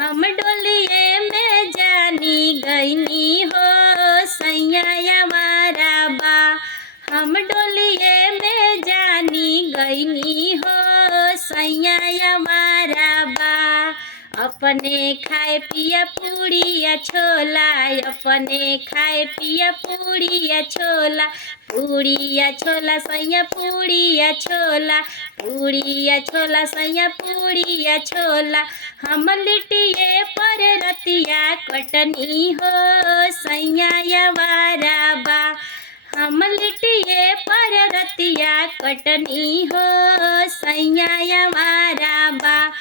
हम डोलिए में जानी गईनी हो सैया मारा बा। हम डोलिए में जानी गईनी हो सैया मारा बा। अपने खाए पिया पूड़िया छोला, अपने खाए पिया पूड़िया छोला, पूड़िया छोला सैया पूड़िया छोला, पूड़िया छोला सैया पूड़िया छोला। हम लिटिए पर रतिया कटनी हो सैया वारा बा। हम लिटिए पर रतिया कटनी हो सैया वारा बा।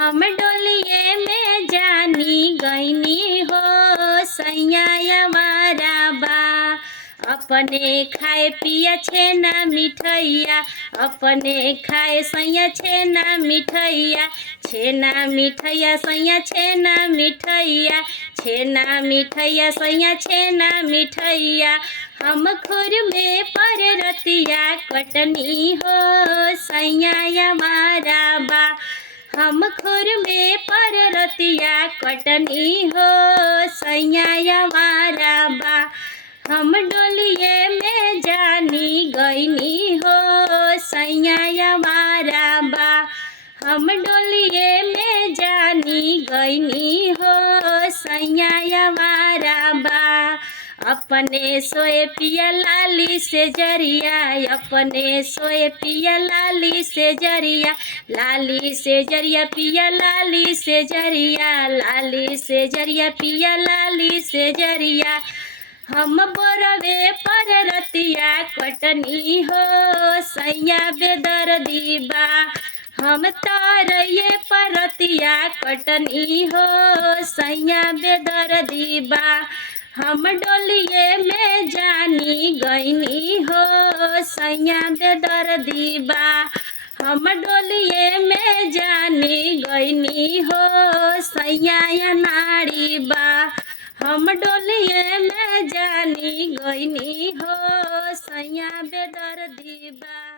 हम डोलिए में जानी गईनी हो सैया वारा बा। अपने खाए पिया छेना मिठैया, अपने खाए सैया छेना मिठैया, छेना मिठैया सैया छेना मिठैया, छेना मिठैया सैया छेना मिठैया। हम खुर में पर रतिया कटनी हो सैया मारा बा। हम खुर में पर रतिया कटनी हो सैया मारा बा। हम डोलिए में जानी गईनी हो सैया मारा बा। हम डोलिए में जानी गईनी हो सैया मारा बा। अपने सोए पिया लाली से जरिया, अपने सोए पिया लाली से जरिया, लाली से जरिया पिया लाली से जरिया, लाली से जरिया पिया लाली से जरिया। हम बोरवे पर रतिया कटनी हो सैया बेदर्दी बा। हम तारये पर रतिया कटनी हो सैया बेदर्दी बा। हम डोलिए में जानी गईनी हो सैया बेदर्दी बा। हम डोलिए में जानी गईनी हो सैया नारी बा। हम डोलिए में जानी गईनी हो सैया बेदर्दी बा।